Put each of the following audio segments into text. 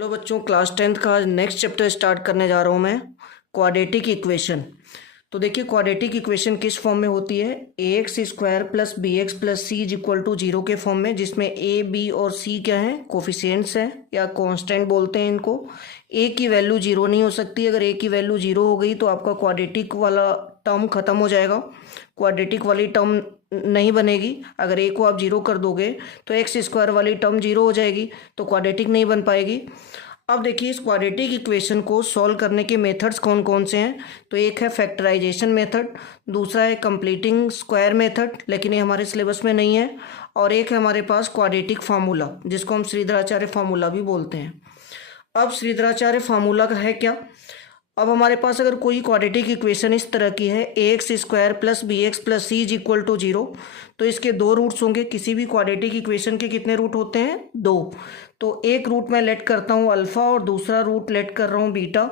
Hello बच्चों, class 10th का next chapter start करने जा रहा हूँ मैं। Quadratic equation. तो देखिए, क्वाड्रेटिक इक्वेशन किस फॉर्म में होती है? A X square plus B X plus C is equal to zero के फॉर्म में, जिसमें ए बी और सी क्या है? कोफिशिएंट्स हैं या कांस्टेंट बोलते हैं इनको। ए की वैल्यू जीरो नहीं हो सकती। अगर ए की वैल्यू जीरो हो गई तो आपका क्वाड्रेटिक वाला टर्म खत्म हो जाएगा, क्वाड्रेटिक वाली टर्म नहीं बनेगी। अगर ए को आप जीरो कर दोगे तो एक्स स्क्वायर वाली टर्म जीरो हो जाएगी, तो क्वाड्रेटिक नहीं बन पाएगी। अब देखिए, इस क्वाड्रेटिक इक्वेशन को सॉल्व करने के मेथड्स कौन कौन से हैं? तो एक है फैक्टराइजेशन मेथड, दूसरा है कंप्लीटिंग स्क्वायर मेथड, लेकिन ये हमारे सिलेबस में नहीं है, और एक है हमारे पास क्वाड्रेटिक फार्मूला, जिसको हम श्रीधराचार्य फार्मूला भी बोलते हैं। अब श्रीधराचार्य फार्मूला का है क्या? अब हमारे पास अगर कोई क्वाड्रेटिक इक्वेशन इस तरह की है, A X square plus B X plus C is equal to zero, तो इसके दो रूट्स होंगे। किसी भी क्वाड्रेटिक इक्वेशन के कितने रूट होते हैं? दो। तो एक रूट मैं लेट करता हूँ अल्फा और दूसरा रूट लेट कर रहा हूँ बीटा।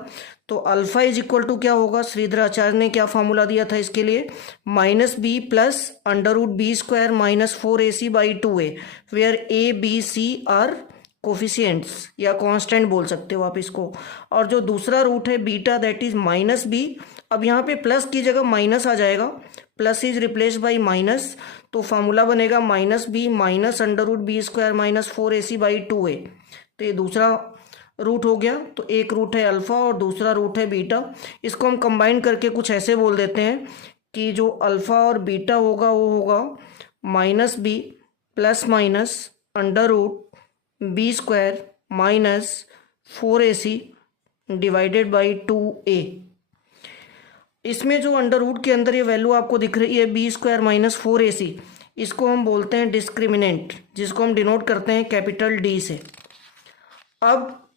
तो अल्फा इज इक्वल टू क्या होगा? श्रीधराचार्य ने क्या फार्मूला दिया था इसके लिए? Minus b plus under root b square minus 4ac by 2a, where a b c are coefficients या कांस्टेंट बोल सकते हो आप इसको। और जो दूसरा रूट है beta, that is minus b. अब यहाँ पे प्लस की जगह माइनस आ जाएगा, plus is replace by minus, तो फार्मूला बनेगा minus b minus under root b square minus 4ac by 2a। तो ये दूसरा रूट हो गया। तो एक रूट है अल्फा और दूसरा रूट है बीटा। इसको हम कंबाइन करके कुछ ऐसे बोल देते हैं कि जो अल्फा और बीटा होगा वो होगा minus b plus minus under root b square minus 4ac divided by 2a। इसमें जो अंडर रूट के अंदर ये वैल्यू आपको दिख रही है बी स्क्वायर माइनस 4ac, इसको हम बोलते हैं डिस्क्रिमिनेंट, जिसको हम डिनोट करते हैं कैपिटल डी से। अब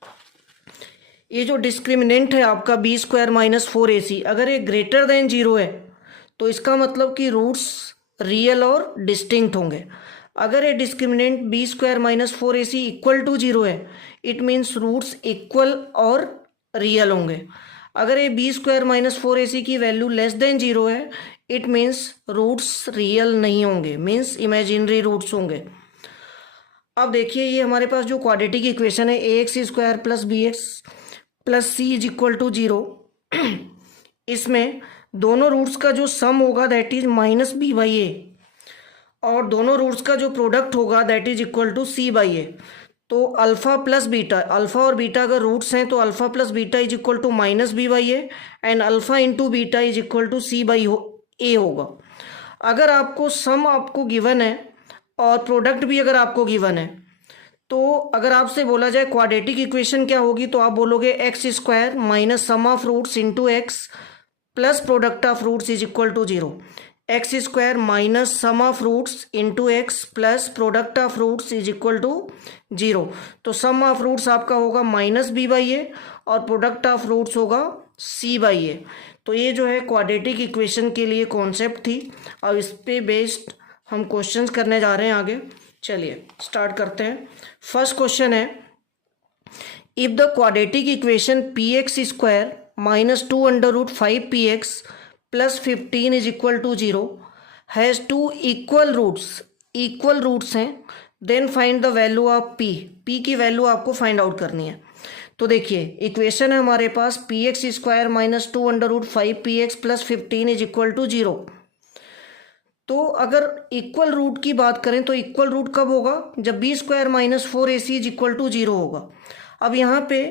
ये जो डिस्क्रिमिनेंट है आपका बी स्क्वायर माइनस 4ac, अगर ये ग्रेटर देन जीरो है तो इसका मतलब कि रूट्स रियल और डिस्टिंक्ट होंगे। अगर ये discriminant b square minus 4ac equal to zero है, इट मीन्स रूट्स इक्वल और रियल होंगे। अगर ये बी स्क्वायर माइनस 4ac की वैल्यू लेस देन जीरो है, इट मीन्स रूट्स रियल नहीं होंगे, मीन्स इमेजिनरी रूट्स होंगे। अब देखिए, ये हमारे पास जो क्वाड्रेटिक इक्वेशन है A X square plus B X plus C is equal to zero, इसमें दोनों रूट्स का जो सम होगा that is minus B by A, और दोनों रूट्स का जो प्रोडक्ट होगा that is equal to C by A. तो अल्फा प्लस बीटा, अल्फा और बीटा अगर रूट्स हैं तो alpha plus beta is equal to minus B by A, and alpha into beta is equal to C by ए होगा। अगर आपको सम आपको given है और प्रोडक्ट भी अगर आपको गिवन है, तो अगर आपसे बोला जाए क्वाड्रेटिक इक्वेशन क्या होगी, तो आप बोलोगे x square minus sum of roots into x plus product of roots is equal to zero. X square minus sum of roots into x plus product of roots is equal to zero. तो sum of roots आपका होगा minus B by A और product of roots होगा सी by A. तो ये जो है quadratic equation के लिए कॉन्सेप्ट थी। अब इस पे बेस्ड हम क्वेश्चंस करने जा रहे हैं आगे। चलिए स्टार्ट करते हैं। फर्स्ट क्वेश्चन है, if the quadratic equation P X square minus 2 under root 5px plus 15 is equal to zero has two equal roots हैं, then find the value of p। p की वैल्यू आपको find out करनी है। तो देखिए, equation है हमारे पास P X square minus 2 under root 5px plus 15 is equal to zero. तो अगर इक्वल रूट की बात करें तो इक्वल रूट कब होगा? जब b square minus 4ac is equal to zero होगा। अब यहाँ पे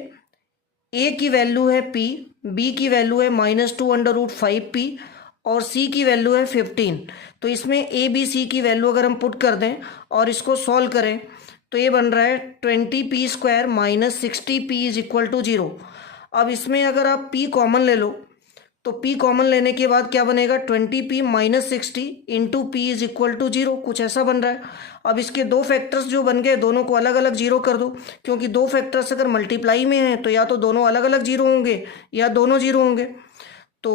a की वैल्यू है p, b की वैल्यू है माइनस 2 अंडर रूट 5p और c की वैल्यू है 15। तो इसमें a b c की वैल्यू अगर हम पुट कर दें और इसको सॉल्व करें तो ये बन रहा है 20p square minus 60p is equal to zero. अब इसमें अगर आप p कॉमन ले लो तो p कॉमन लेने के बाद क्या बनेगा? 20p minus 60 into p is equal to zero, कुछ ऐसा बन रहा है। अब इसके दो फैक्टर्स जो बन गए, दोनों को अलग अलग जीरो कर दो, क्योंकि दो फैक्टर्स अगर मल्टीप्लाई में हैं तो या तो दोनों अलग अलग जीरो होंगे या दोनों जीरो होंगे। तो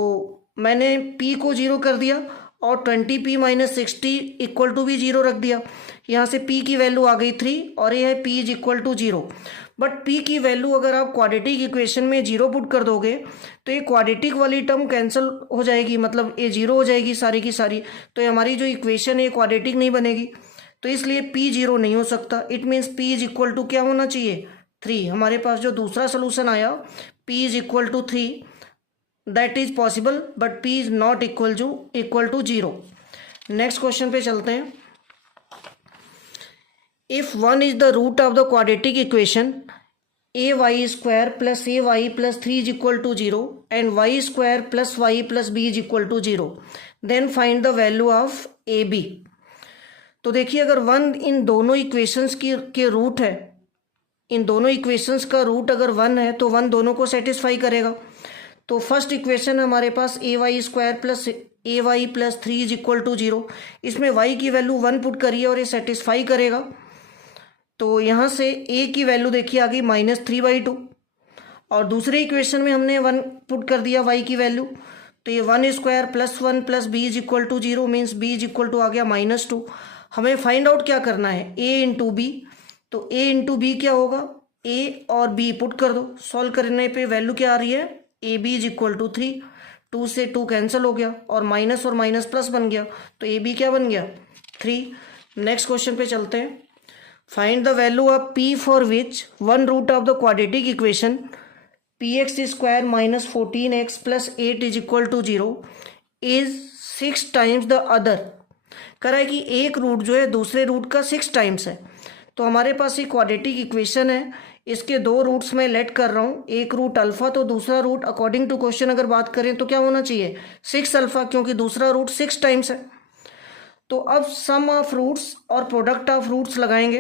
मैंने p को जीरो कर दिया और 20p माइनस 60 इक्वल टू भी जीरो रख दिया। यहाँ से p की वैल्यू आ गई 3 और ये है p is equal to zero. But p की वैल्यू अगर आप क्वाड्रेटिक इक्वेशन में जीरो पुट कर दोगे तो ये क्वाड्रेटिक वाली टर्म कैंसिल हो जाएगी, मतलब ये जीरो हो जाएगी सारी की सारी। तो ये हमारी जो इक्वेशन है क्वाड्रेटिक नहीं बनेगी, तो इसलिए p जीरो नहीं हो सकता। It means p is equal to क्या होना चाहिए? 3, हमारे पास जो दूसरा सोल्यूशन आया p is equal to 3, that is possible but p is not equal to 0। Next question पे चलते हैं। If 1 is the root of the quadratic equation ay square plus ay plus 3 is equal to 0 and y square plus y plus b is equal to 0, then find the value of a b. तो देखिए अगर 1 इन दोनों equations के root है, इन दोनों equations का root अगर 1 है तो 1 दोनों को सेटिस्फाई करेगा। तो फर्स्ट इक्वेशन हमारे पास A Y square plus A Y plus 3 is equal to 0, इसमें y की वैल्यू 1 पुट करिए और ये सेटिस्फाई करेगा। तो यहाँ से a की वैल्यू देखिए आ गई -3/2 और दूसरे इक्वेशन में हमने 1 पुट कर दिया y की वैल्यू, तो ये 1 स्क्वायर प्लस 1 प्लस b is equal to 0 means b is equal to आ गया -2। हमें फाइंड आउट क्या करना है, a इंटू बी। तो a इंटू बी क्या होगा, a और b पुट कर दो, सॉल्व करने पे वैल्यू क्या आ रही है, a b is equal to 3, 2 से 2 कैंसिल हो गया और माइनस प्लस बन गया, तो ए बी क्या बन गया 3। नेक्स्ट क्वेश्चन पे चलते हैं। Find the value of p for which one root of the quadratic equation px square minus 14x plus 8 is equal to 0 is 6 times the other. कह रहा है कि एक रूट जो है दूसरे रूट का 6 टाइम्स है। तो हमारे पास ये क्वाड्रेटिक इक्वेशन है, इसके दो रूट्स में लेट कर रहा हूँ, एक रूट अल्फा तो दूसरा रूट अकॉर्डिंग टू क्वेश्चन अगर बात करें तो क्या होना चाहिए 6 अल्फा, क्योंकि दूसरा रूट 6 टाइम्स है। तो अब सम ऑफ रूट्स और प्रोडक्ट ऑफ रूट्स लगाएंगे।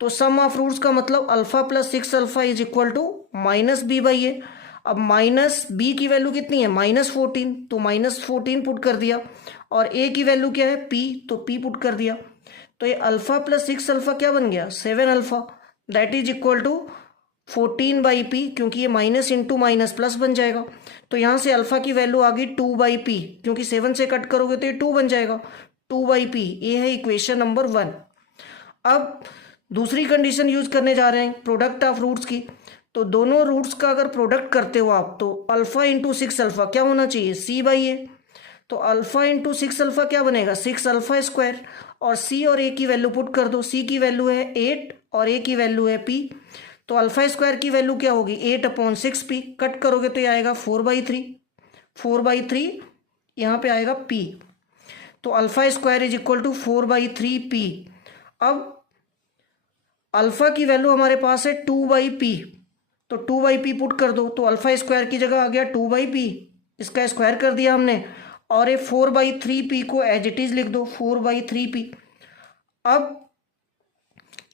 तो सम ऑफ रूट्स का मतलब alpha plus 6 alpha is equal to -b/a। अब माइनस बी की वैल्यू कितनी है -14, तो -14 पुट कर दिया और ए की वैल्यू क्या है p, तो p पुट कर दिया। तो ये अल्फा प्लस 6 अल्फा क्या बन गया 7 alpha, that is equal to 14/p, क्योंकि ये माइनस इंटू माइनस प्लस बन जाएगा। तो यहाँ से अल्फा की वैल्यू आ गई 2/p, क्योंकि 7 से कट करोगे तो ये 2 बन जाएगा, 2/p। ये है इक्वेशन नंबर 1। अब दूसरी कंडीशन यूज करने जा रहे हैं प्रोडक्ट ऑफ रूट्स की। तो दोनों रूट्स का अगर प्रोडक्ट करते हो आप तो अल्फा इंटू 6 अल्फा क्या होना चाहिए c/a। तो अल्फा इंटू 6 अल्फा क्या बनेगा 6 अल्फा स्क्वायर, और c और a की वैल्यू पुट कर दो, c की वैल्यू है 8 और a की वैल्यू है p। तो अल्फा स्क्वायर की वैल्यू क्या होगी 8/6p, कट करोगे तो ये आएगा 4/3 यहाँ पे आएगा p। तो alpha square is equal to 4/3p। अब अल्फा की वैल्यू हमारे पास है 2/p, तो 2/p पुट कर दो, तो अल्फा स्क्वायर की जगह आ गया 2/p, इसका स्क्वायर कर दिया हमने, और ये 4/3p को एज इट इज लिख दो 4/3p। अब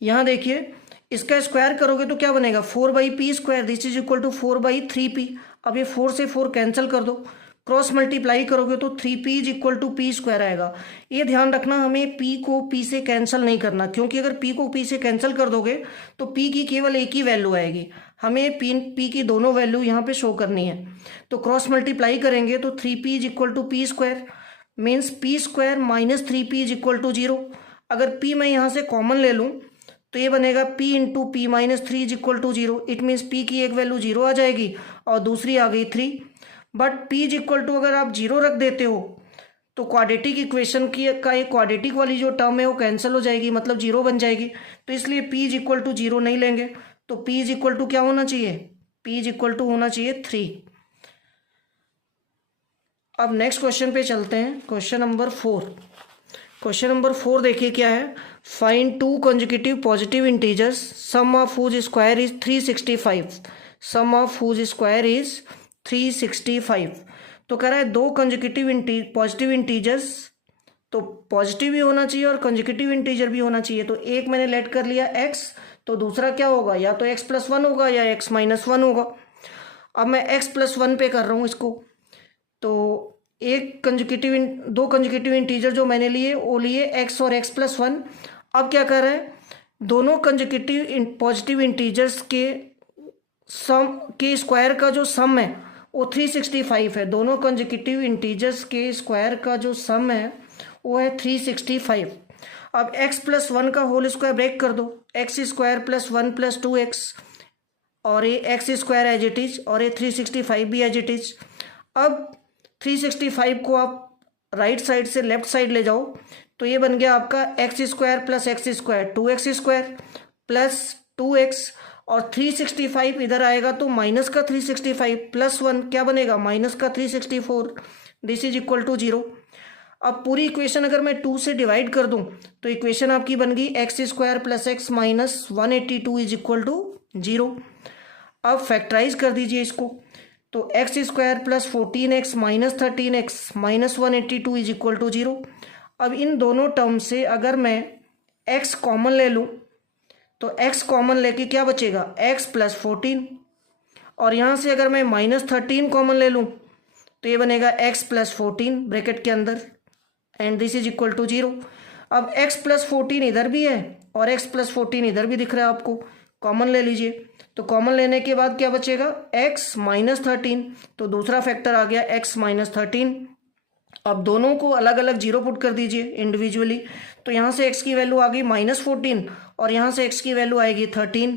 यहाँ देखिए इसका स्क्वायर करोगे तो क्या बनेगा 4/p square, this is equal to 4/3p। अब ये 4 से 4 कैंसिल कर दो, क्रॉस मल्टीप्लाई करोगे तो 3p is equal to p square आएगा। ये ध्यान रखना हमें p को p से कैंसिल नहीं करना, क्योंकि अगर p को p से कैंसिल कर दोगे तो p की केवल एक ही वैल्यू आएगी, हमें p की दोनों वैल्यू यहाँ पे शो करनी है। तो क्रॉस मल्टीप्लाई करेंगे तो 3p is equal to p square means p square minus 3p is equal to 0। अगर p मैं यहाँ से कॉमन ले लूँ तो ये बनेगा p into p minus 3 is equal to 0। It means p की एक वैल्यू 0 आ जाएगी और दूसरी आ गई 3। But p is equal to अगर आप 0 रख देते हो तो क्वाड्रेटिक इक्वेशन की का एक क्वाड्रेटिक वाली जो टर्म है वो कैंसिल हो जाएगी, मतलब 0 बन जाएगी। तो इसलिए p इज इक्वल टू 0 नहीं लेंगे, तो p इज इक्वल टू क्या होना चाहिए p इज इक्वल टू होना चाहिए 3। अब नेक्स्ट क्वेश्चन पे चलते हैं, क्वेश्चन नंबर 4। क्वेश्चन नंबर 4 देखिए क्या है, find 2 consecutive positive integers sum of whose square is 365, sum of whose square is 365। तो कह रहा है 2 कंसेक्यूटिव पॉजिटिव इंटीजर्स, तो पॉजिटिव भी होना चाहिए और कंसेक्यूटिव इंटीजर भी होना चाहिए। तो एक मैंने लेट कर लिया x, तो दूसरा क्या होगा या तो x+1 होगा या x-1 होगा। अब मैं x+1 पे कर रहा हूँ इसको। तो दो कंसेक्यूटिव इंटीजर जो मैंने लिए वो लिए x और x+1। अब क्या कर रहा है दोनों कंसेक्यूटिव पॉजिटिव इंटीजर्स के सम के स्क्वायर का जो सम है वो 365 है। दोनों कंसेक्यूटिव इंटीजर्स के स्क्वायर का जो सम है वो है 365। अब x+1 का होल स्क्वायर ब्रेक कर दो, x square plus 1 plus 2x, और ये x square as it is और ये 365 भी एज इट इज। अब 365 को आप राइट साइड से लेफ्ट साइड ले जाओ तो ये बन गया आपका x square plus X square 2x square plus 2x, और 365 इधर आएगा तो माइनस का 365 प्लस 1 क्या बनेगा, माइनस का 364, दिस इज इक्वल टू 0। अब पूरी इक्वेशन अगर मैं 2 से डिवाइड कर दूं तो इक्वेशन आपकी बन गई x square plus x minus 182 is equal to 0। अब फैक्टराइज कर दीजिए इसको, तो x square plus 14x minus 13x minus 182 is equal to 0। अब इन दोनों टर्म से अगर मैं x कॉमन ले लूँ तो x कॉमन लेके क्या बचेगा, x प्लस 14, और यहाँ से अगर मैं माइनस 13 कॉमन ले लूँ तो ये बनेगा x प्लस 14 ब्रैकेट के अंदर, and this is equal to 0। अब x प्लस 14 इधर भी है और x प्लस 14 इधर भी दिख रहा है आपको, कॉमन ले लीजिए। तो कॉमन लेने के बाद क्या बचेगा, x माइनस 13, तो दूसरा फैक्टर आ गया x माइनस 13। अब दोनों को अलग अलग जीरो पुट कर दीजिए इंडिविजुअली, तो यहाँ से x की वैल्यू आ गई माइनस 14 और यहाँ से x की वैल्यू आएगी 13।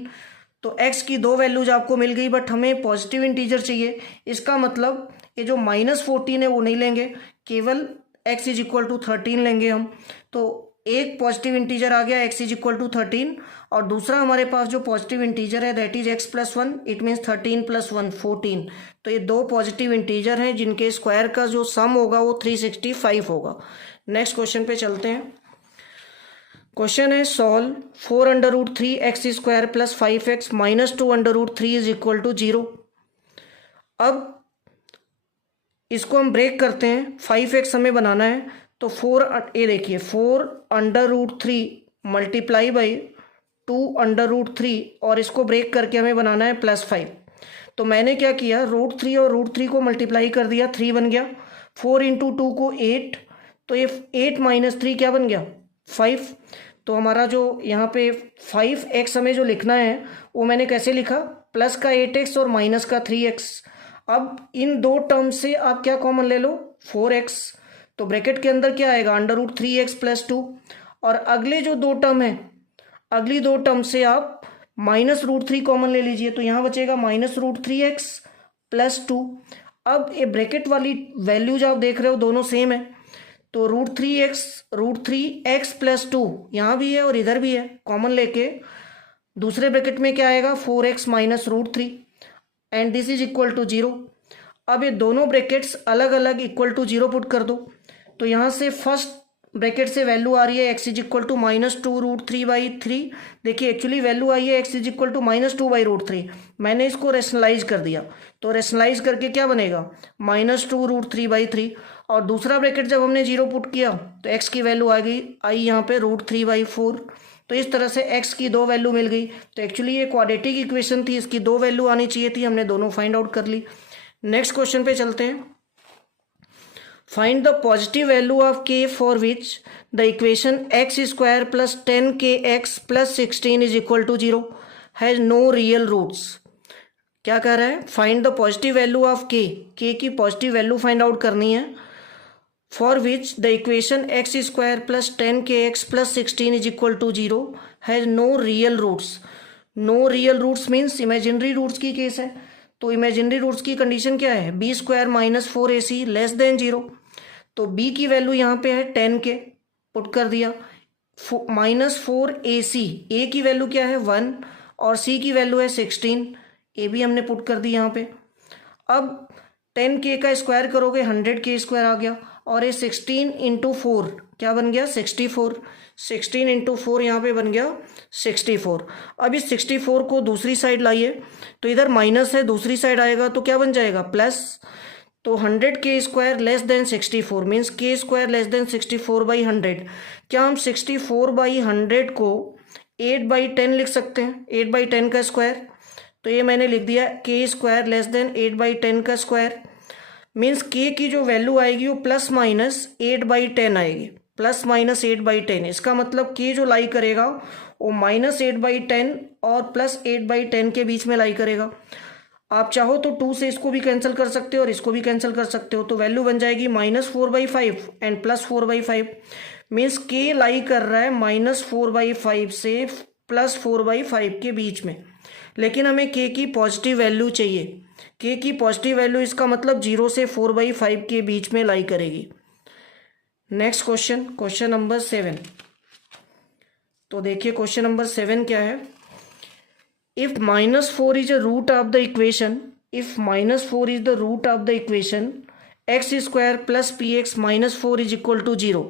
तो x की दो वैल्यूज आपको मिल गई, बट हमें पॉजिटिव इंटीजर चाहिए। इसका मतलब ये जो माइनस 14 है वो नहीं लेंगे, केवल x इज इक्वल टू 13 लेंगे हम। तो एक पॉजिटिव इंटीजर आ गया x इज इक्वल टू 13, और दूसरा हमारे पास जो पॉजिटिव इंटीजर है that is x plus 1, it means 13 plus 1 14। तो ये दो पॉजिटिव इंटीजर हैं जिनके स्क्वायर का जो सम होगा वो 365 होगा। नेक्स्ट क्वेश्चन पे चलते हैं। क्वेश्चन है solve 4 under root 3 x square plus 5x minus 2 under root 3 is equal to 0। अब इसको हम ब्रेक करते हैं, 5x हमें बनाना है, तो 4 ये देखिए 4 under root 3 multiply by 2 under root 3, और इसको ब्रेक करके हमें बनाना है प्लस 5। तो मैंने क्या किया, रूट 3 और रूट 3 को मल्टीप्लाई कर दिया, 3 बन गया, 4 इंटू 2 को 8, तो ये 8 माइनस 3 क्या बन गया, 5। तो हमारा जो यहाँ पे 5x हमें जो लिखना है वो मैंने कैसे लिखा, प्लस का 8x और माइनस का 3x। अब इन दो टर्म से आप क्या कॉमन ले लो, 4x, तो ब्रैकेट के अंदर क्या आएगा, अंडर रूट 3x प्लस 2, और अगले जो दो टर्म है, अगली दो टर्म से आप माइनस रूट 3 कॉमन ले लीजिए, तो यहाँ बचेगा माइनस रूट 3x प्लस 2। अब ये ब्रैकेट वाली वैल्यू जो आप देख रहे हो दोनों सेम है, तो रूट 3x प्लस 2 यहाँ भी है और इधर भी है, कॉमन लेके दूसरे ब्रैकेट में क्या आएगा, 4x minus root 3, and this is equal to 0। अब ये दोनों ब्रैकेट्स अलग अलग इक्वल टू 0 पुट कर दो, तो यहाँ से फर्स्ट ब्रैकेट से वैल्यू आ रही है x is equal to minus 2 root 3 by 3। देखिए एक्चुअली वैल्यू आई है x is equal to minus 2 by root 3, मैंने इसको रेशनलाइज कर दिया, तो रेशनलाइज करके क्या बनेगा, माइनस 2 रूट 3 बाई 3, और दूसरा ब्रैकेट जब हमने 0 पुट किया तो x की वैल्यू आ गई, आई यहाँ पे रूट 3 बाई 4। तो इस तरह से x की दो वैल्यू मिल गई। तो एक्चुअली ये क्वाड्रेटिक इक्वेशन थी, इसकी दो वैल्यू आनी चाहिए थी, हमने दोनों फाइंड आउट कर ली। नेक्स्ट क्वेश्चन पे चलते हैं। Find the positive value of k for which the equation x square plus 10kx plus 16 is equal to 0 has no real roots. क्या कह रहा है, find the positive value of k की positive value find out करनी है, for which the equation x square plus 10kx plus 16 is equal to 0 has no real roots. No real roots means imaginary roots की case है, तो imaginary roots की condition क्या है, b square minus 4ac less than 0। तो b की value यहाँ पे है 10k, पुट कर दिया, माइनस 4ac, a की वैल्यू क्या है 1 और c की वैल्यू है 16, a भी हमने पुट कर दी यहाँ पे। अब 10k का स्क्वायर करोगे 100k स्क्वायर आ गया, और ये 16 इंटू 4 क्या बन गया, 64, 16 इंटू 4 यहाँ पे बन गया 64। अब इस 64 को दूसरी साइड लाइए, तो इधर माइनस है, दूसरी साइड आएगा तो क्या बन जाएगा, प्लस। तो 100k square less than 64 means k square less than 64 by 100। क्या हम 64 बाई 100 को 8 बाई 10 लिख सकते हैं, 8 बाई 10 का स्क्वायर, तो ये मैंने लिख दिया k square less than 8 by 10 का स्क्वायर, मीन्स k की जो वैल्यू आएगी वो प्लस माइनस 8 बाई 10 आएगी, प्लस माइनस 8 बाई 10। इसका मतलब k जो लाई करेगा वो माइनस 8 बाई 10 और प्लस 8 बाई 10 के बीच में लाई करेगा। आप चाहो तो 2 से इसको भी कैंसिल कर सकते हो और इसको भी कैंसिल कर सकते हो, तो वैल्यू बन जाएगी minus 4/5 and plus 4/5, means k लाई कर रहा है माइनस 4/5 से प्लस 4/5 के बीच में। लेकिन हमें k की पॉजिटिव वैल्यू चाहिए, k की पॉजिटिव वैल्यू इसका मतलब 0 से 4/5 के बीच में लाई करेगी। Next question, question number 7। तो देखिए क्वेश्चन नंबर 7 क्या है, if minus 4 is a root of the equation, if minus 4 is the root of the equation, x square plus px minus 4 is equal to 0,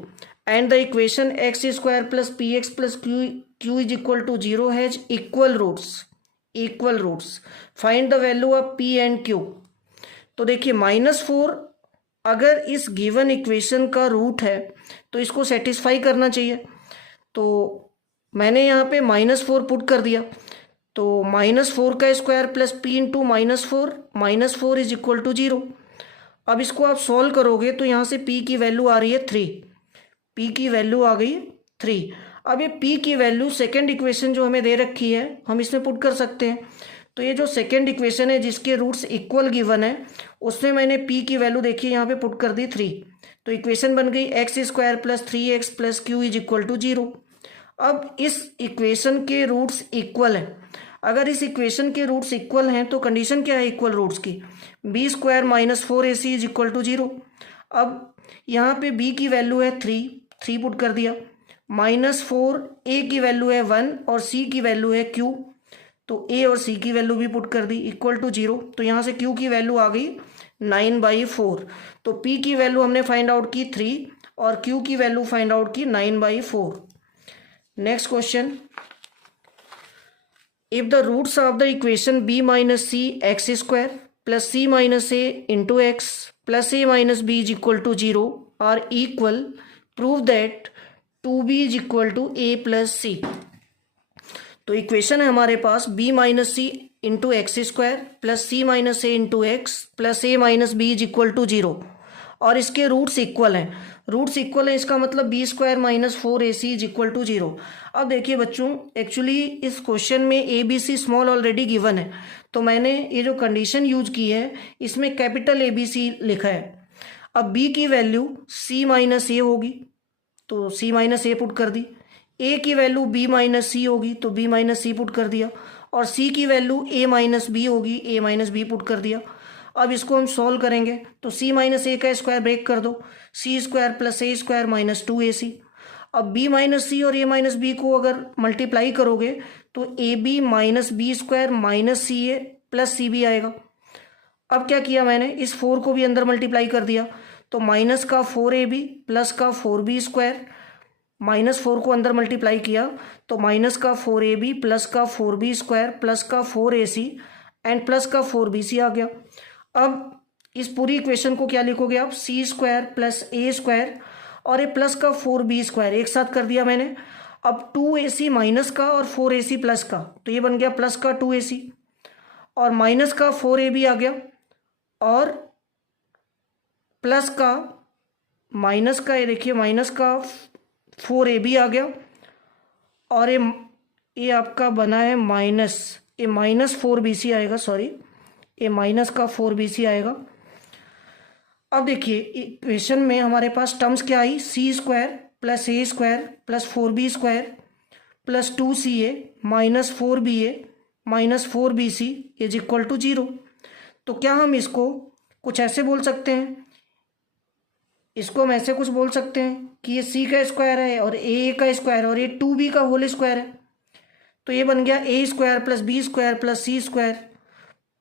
and the equation x square plus px plus q is equal to 0 has equal roots. Find the value of p and q. तो देखिए -4 अगर इस given equation का root है तो इसको satisfy करना चाहिए, तो मैंने यहाँ पे -4 पुट कर दिया, तो -4 का square plus p into -4 is equal to 0। अब इसको आप सॉल्व करोगे तो यहाँ से p की वैल्यू आ रही है 3, p की वैल्यू आ गई 3। अब ये p की वैल्यू सेकेंड इक्वेशन जो हमें दे रखी है हम इसमें पुट कर सकते हैं। तो ये जो सेकेंड इक्वेशन है जिसके रूट्स इक्वल गिवन है उसमें मैंने p की वैल्यू देखिए यहाँ पे पुट कर दी 3, तो इक्वेशन बन गई x square plus 3x plus q is equal to 0। अब इस इक्वेशन के रूट्स इक्वल हैं, अगर इस इक्वेशन के रूट्स इक्वल हैं तो कंडीशन क्या है इक्वल रूट्स की, b square minus 4ac is equal to 0। अब यहाँ पे b की वैल्यू है 3 पुट कर दिया, -4 a की वैल्यू है 1 और c की वैल्यू है q, तो a और c की वैल्यू भी पुट कर दी इक्वल टू 0। तो यहाँ से q की वैल्यू आ गई 9/4, तो p की वैल्यू हमने फाइंड आउट की 3 और q की वैल्यू फाइंड आउट की 9/4। Next question, if the roots of the equation b minus c x square plus c minus a into x plus a minus b is equal to 0 are equal, prove that 2b is equal to a plus c। तो equation है हमारे पास b minus c into x square plus c minus a into x plus a minus b is equal to 0 और इसके roots equal हैं। Roots equal है इसका मतलब b square minus 4ac is equal to 0। अब देखिए बच्चों, एक्चुअली इस क्वेश्चन में a b c small already given है, तो मैंने ये जो कंडीशन यूज की है इसमें कैपिटल ए बी सी लिखा है। अब b की वैल्यू c माइनस ए होगी तो c माइनस ए पुट कर दी, a की वैल्यू b माइनस सी होगी तो b माइनस सी पुट कर दिया, और c की वैल्यू a माइनस बी होगी a माइनस बी पुट कर दिया। अब इसको हम सॉल्व करेंगे तो c माइनस ए का स्क्वायर ब्रेक कर दो, c स्क्वायर प्लस ए स्क्वायर माइनस 2ac। अब b माइनस सी और a माइनस बी को अगर मल्टीप्लाई करोगे तो a b minus b square minus c a plus c b आएगा। अब क्या किया मैंने, इस 4 को भी अंदर मल्टीप्लाई कर दिया, तो माइनस का 4ab प्लस का 4b स्क्वायर, -4 को अंदर मल्टीप्लाई किया तो माइनस का 4ab प्लस का 4b स्क्वायर प्लस का 4ac एंड प्लस का 4bc आ गया। अब इस पूरी इक्वेशन को क्या लिखोगे आप, c square plus a square और ये प्लस का 4b स्क्वायर एक साथ कर दिया मैंने। अब 2ac माइनस का और 4ac प्लस का, तो ये बन गया प्लस का 2ac और माइनस का 4ab आ गया और प्लस का माइनस का, ये देखिए माइनस का 4ab आ गया और ये आपका बना है माइनस, ये माइनस 4bc आएगा, सॉरी ये माइनस का 4bc आएगा। अब देखिए इक्वेशन में हमारे पास टर्म्स क्या आई, c square plus a square plus 4b square plus 2ca minus 4ba minus 4bc is equal to 0। तो क्या हम इसको कुछ ऐसे बोल सकते हैं, इसको हम ऐसे कुछ बोल सकते हैं कि ये c का स्क्वायर है और a का स्क्वायर और ये 2b का होल स्क्वायर है, तो ये बन गया a square plus b square plus c square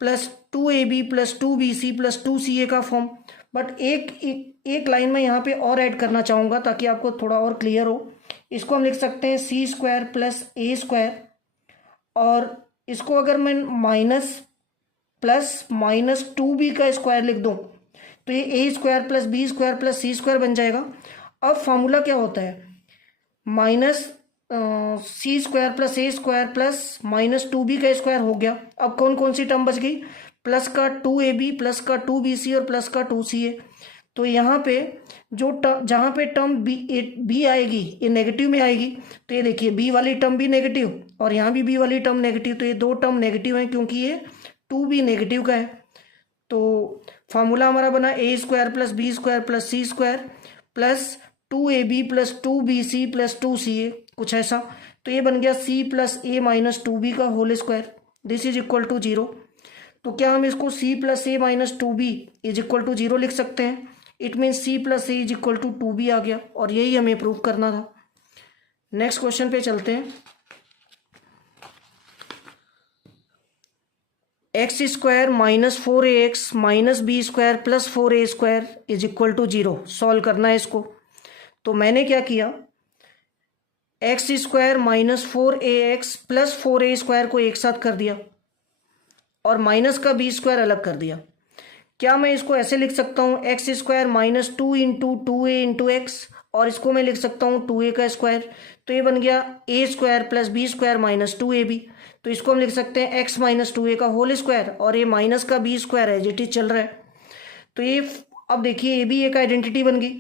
plus 2ab plus 2bc plus 2ca का फॉर्म। बट एक लाइन में यहाँ पे और ऐड करना चाहूँगा ताकि आपको थोड़ा और क्लियर हो। इसको हम लिख सकते हैं c square plus a square, और इसको अगर मैं माइनस प्लस माइनस 2b का स्क्वायर लिख दूँ तो ये a square plus b square plus c square बन जाएगा। अब फार्मूला क्या होता है, minus c square plus a square plus minus 2b का स्क्वायर हो गया। अब कौन कौन सी टर्म बच गई, प्लस का 2ab प्लस का 2bc और प्लस का 2ca। तो यहाँ पे जो जहाँ पे टर्म b आएगी ये नेगेटिव में आएगी, तो ये देखिए b वाली टर्म भी नेगेटिव और यहाँ भी b वाली टर्म नेगेटिव, तो ये दो टर्म नेगेटिव हैं क्योंकि ये 2b नेगेटिव का है। तो फार्मूला हमारा बना a square plus b square plus c square plus 2ab plus 2bc plus 2ca, कुछ ऐसा। तो ये बन गया c plus a minus 2b का whole square, this is equal to 0। तो क्या हम इसको c plus a minus 2b is equal to 0 लिख सकते हैं, it means c plus a is equal to 2b आ गया, और यही हमें प्रूव करना था। नेक्स्ट क्वेश्चन पे चलते हैं। X square minus 4ax minus b square plus 4a square is equal to 0 solve करना है इसको। तो मैंने क्या किया, x square minus 4ax plus 4a square को एक साथ कर दिया और माइनस का बी स्क्वायर अलग कर दिया। क्या मैं इसको ऐसे लिख सकता हूँ, x square minus 2 into 2a into x, और इसको मैं लिख सकता हूँ 2a का स्क्वायर, तो ये बन गया a square plus b square minus 2ab। तो इसको हम लिख सकते हैं x माइनस 2a का होल स्क्वायर, और ये माइनस का b स्क्वायर है जिट इज चल रहा है। तो ये अब देखिए ये भी एक आइडेंटिटी बन गई,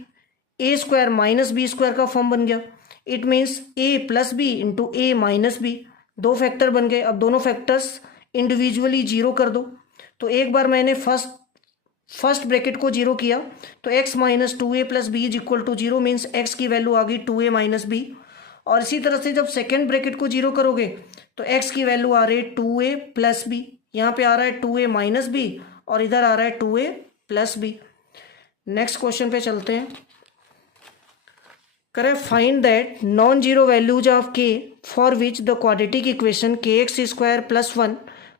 a square minus b square का फॉर्म बन गया। It means a plus b into a minus b, दो फैक्टर बन गए। अब दोनों फैक्टर्स इंडिविजुअली जीरो कर दो। तो एक बार मैंने फर्स्ट ब्रैकेट को जीरो किया, तो x minus 2a plus b is equal to 0 means x की वैल्यू आ गई 2a माइनस बी। और इसी तरह से जब सेकेंड ब्रैकेट को जीरो करोगे तो x की वैल्यू आ रही है 2a प्लस बी, यहाँ पे आ रहा है 2a माइनस बी और इधर आ रहा है 2a plus B. Next question पे चलते हैं। करें find that non zero values of k for which the quadratic equation kx square plus 1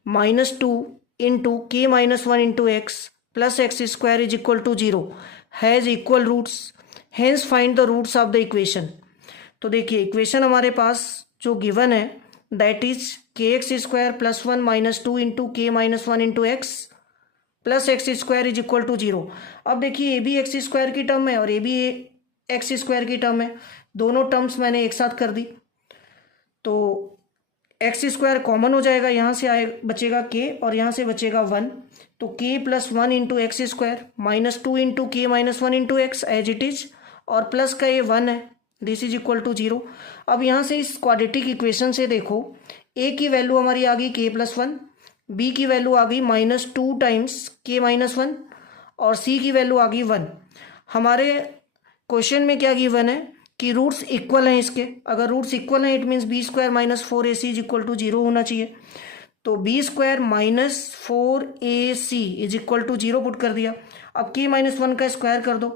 minus 2 into k minus 1 into x plus X square is equal to 0 has equal roots, hence find the roots of the equation. तो देखिए equation हमारे पास जो given है that is kx square plus 1 minus 2 into K minus 1 into x plus X square is equal to 0। अब देखिए ये भी एक्स स्क्वायर की टर्म है और ये भी एक्स स्क्वायर की टर्म है, दोनों टर्म्स मैंने एक साथ कर दी। तो एक्स स्क्वायर कॉमन हो जाएगा, यहाँ से आए बचेगा के और यहाँ से बचेगा 1। तो K plus 1 into x square minus 2 into K minus 1 into X as it is, और प्लस का ये 1 है, दिस इज इक्वल टू 0। अब यहाँ से इस क्वाड्रेटिक इक्वेशन से देखो ए की वैल्यू हमारी आ गई के प्लस 1, बी की वैल्यू आ गई माइनस 2 टाइम्स के माइनस 1 और सी की वैल्यू आ गई 1। हमारे क्वेश्चन में क्या गिवन है कि रूट्स इक्वल हैं इसके। अगर रूट्स इक्वल हैं it means b square minus 4ac is equal to 0 होना चाहिए। तो b square minus 4ac is equal to 0 put कर दिया। अब के माइनस 1 का स्क्वायर कर दो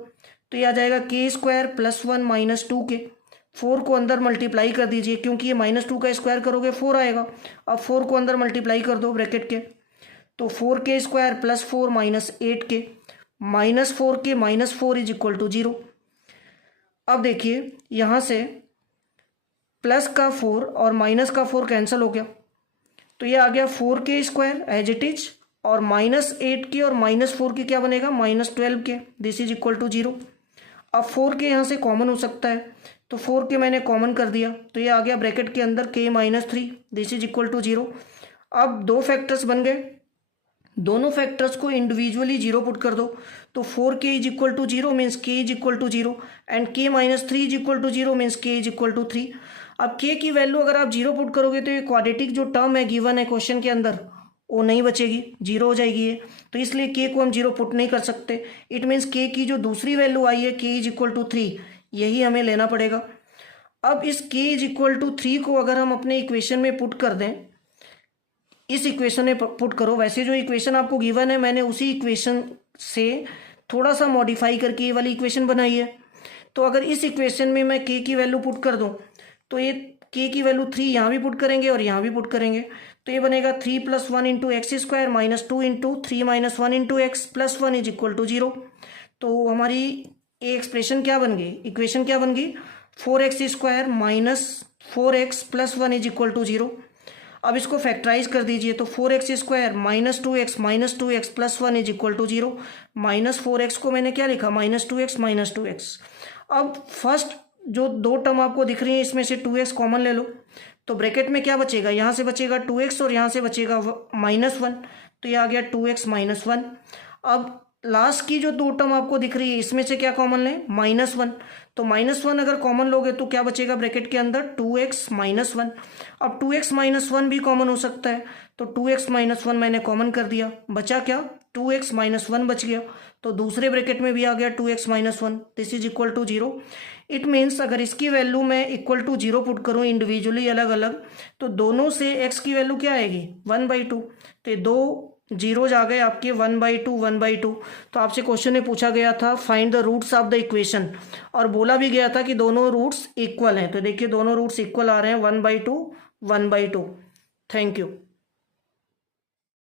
तो ये आ जाएगा के स्क्वायर प्लस 1 माइनस 2 के। 4 को अंदर मल्टीप्लाई कर दीजिए क्योंकि ये माइनस 2 का स्क्वायर करोगे 4 आएगा। अब 4 को अंदर मल्टीप्लाई कर दो ब्रैकेट के, तो 4k square plus 4 minus 8k minus 4k minus 4 is equal to 0। अब देखिए यहाँ से प्लस का 4 और माइनस का 4 कैंसिल हो गया, तो ये आ गया 4k square as it is, और माइनस 8k और माइनस 4k क्या बनेगा minus 12k, this is equal to 0। अब 4k यहाँ से कॉमन हो सकता है, तो 4k मैंने कॉमन कर दिया तो ये आ गया ब्रैकेट के अंदर k minus 3, this is equal to 0। अब दो फैक्टर्स बन गए, दोनों फैक्टर्स को इंडिविजुअली 0 पुट कर दो, तो 4k is equal to 0 means k is equal to 0 and k minus 3 is equal to 0 means k is equal to 3। अब k की वैल्यू अगर आप 0 पुट करोगे तो ये क्वाड्रेटिक जो टर्म है गिवन है क्वेश्चन के अंदर वो नहीं बचेगी, 0 हो जाएगी ये। तो इसलिए k को हम 0 पुट नहीं कर सकते। इट मीन्स k की जो दूसरी वैल्यू आई है k इज इक्वल टू 3, यही हमें लेना पड़ेगा। अब इस k इज इक्वल टू 3 को अगर हम अपने इक्वेशन में पुट कर दें, इस इक्वेशन में पुट करो, वैसे जो इक्वेशन आपको गिवन है मैंने उसी इक्वेशन से थोड़ा सा मॉडिफाई करके ये वाली इक्वेशन बनाई है। तो अगर इस इक्वेशन में मैं k की वैल्यू पुट कर दूं तो ये k की वैल्यू 3 यहाँ भी पुट करेंगे और यहाँ भी पुट करेंगे, तो ये बनेगा 3 plus 1 into x square minus 2 into 3 minus 1 into x plus 1 is equal to 0। तो हमारी ये एक्सप्रेशन क्या बन गई, इक्वेशन क्या बन गई, 4x square minus 4x plus 1 is equal to 0। अब इसको फैक्टराइज कर दीजिए, तो 4x square minus 2x plus 1 is equal to 0। Minus 4x को मैंने क्या लिखा माइनस 2x। अब फर्स्ट जो दो टर्म आपको दिख रही है इसमें से 2x कॉमन ले लो, तो ब्रैकेट में क्या बचेगा, यहाँ से बचेगा 2x और यहाँ से बचेगा माइनस 1, तो ये आ गया 2x माइनस 1। अब लास्ट की जो दो टर्म आपको दिख रही है इसमें से क्या कॉमन लें माइनस 1, तो माइनस 1 अगर कॉमन लोगे तो क्या बचेगा ब्रैकेट के अंदर 2x माइनस 1। अब 2x माइनस 1 भी कॉमन हो सकता है, तो 2x माइनस 1 मैंने कॉमन कर दिया, बचा क्या 2x माइनस 1 बच गया, तो दूसरे ब्रैकेट में भी आ गया 2x minus 1, this is equal to 0। It means अगर इसकी वैल्यू मैं इक्वल टू 0 पुट करूँ इंडिविजुअली अलग अलग, तो दोनों से x की वैल्यू क्या आएगी 1/2, तो दो जीरोज आ गए आपके 1/2। तो आपसे क्वेश्चन में पूछा गया था find the roots of the equation, और बोला भी गया था कि दोनों रूट्स इक्वल हैं। तो देखिए दोनों रूट्स इक्वल आ रहे हैं 1/2। Thank you.